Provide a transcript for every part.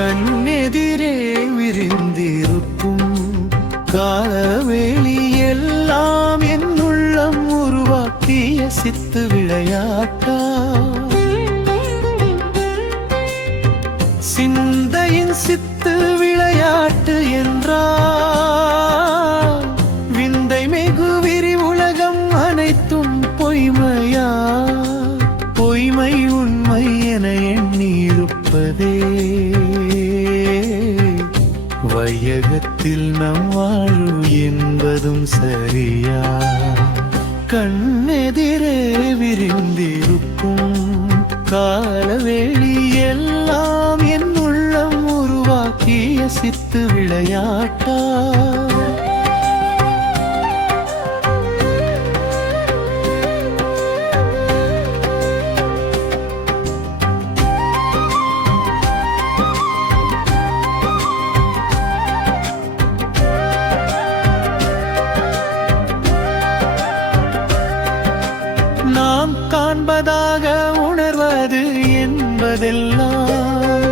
கண்ணெதிரே விரிந்திருக்கும் காலவேளி எல்லாம் என் உள்ளம் உருவாக்கிய சித்து விளையாட்டா? சிந்தையின் சித்து விளையாட்டு என்றார் விந்தை மிகு விரி உலகம் அனைத்தும் பொய்மையா? வையகத்தில் நம் வாழ்வு என்பதும் சரியா? கண்ணெதிரே விரிந்திருக்கும் காலவேளி எல்லாம் என் உள்ளம் உருவாக்கிய சித்து விளையாட்டா? காண்பதாக உணர்வது என்பதெல்லாம்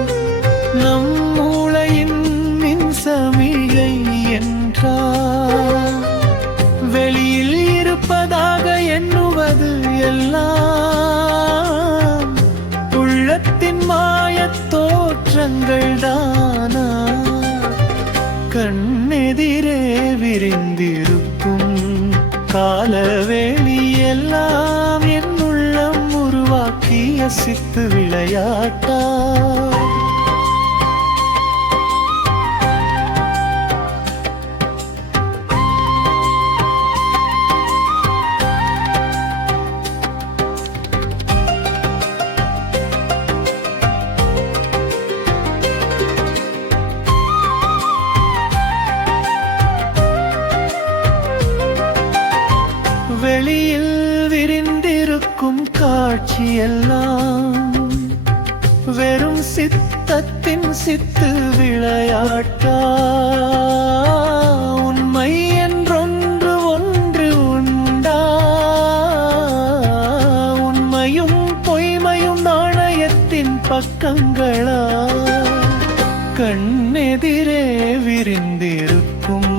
நம் மூளையின் மின்சமிகை என்றார் வெளியில் இருப்பதாக எண்ணுவது எல்லாம் உள்ளத்தின் மாயத் தோற்றங்கள் தானா? கண்ணெதிரே விரிந்திருக்கும் காலவேளை உருவாக்கிய சித்து விளையாட்டா? வெளியில் காட்சியெல்லாம் வெறும் சித்தத்தின் சித்து விளையாட்டா? உண்மை என்றொன்று ஒன்று உண்டா? உண்மையும் பொய்மையும் நாணயத்தின் பக்கங்களா? கண்ணெதிரே விரிந்திருக்கும்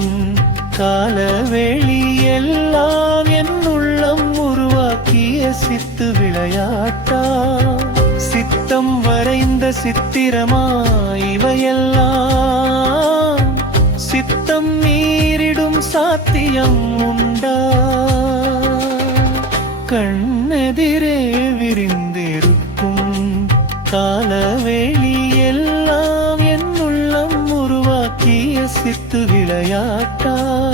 காலவெளி எல்லாம் சித்து விளையாட்டா? சித்தம் வரைந்த சித்திரமா இவையெல்லாம்? சித்தம் மீறிடும் சாத்தியம் உண்டா? கண்ணெதிரே விரிந்திருக்கும் காலவேளி எல்லாம் என் உள்ளம் உருவாக்கிய சித்து விளையாட்டா?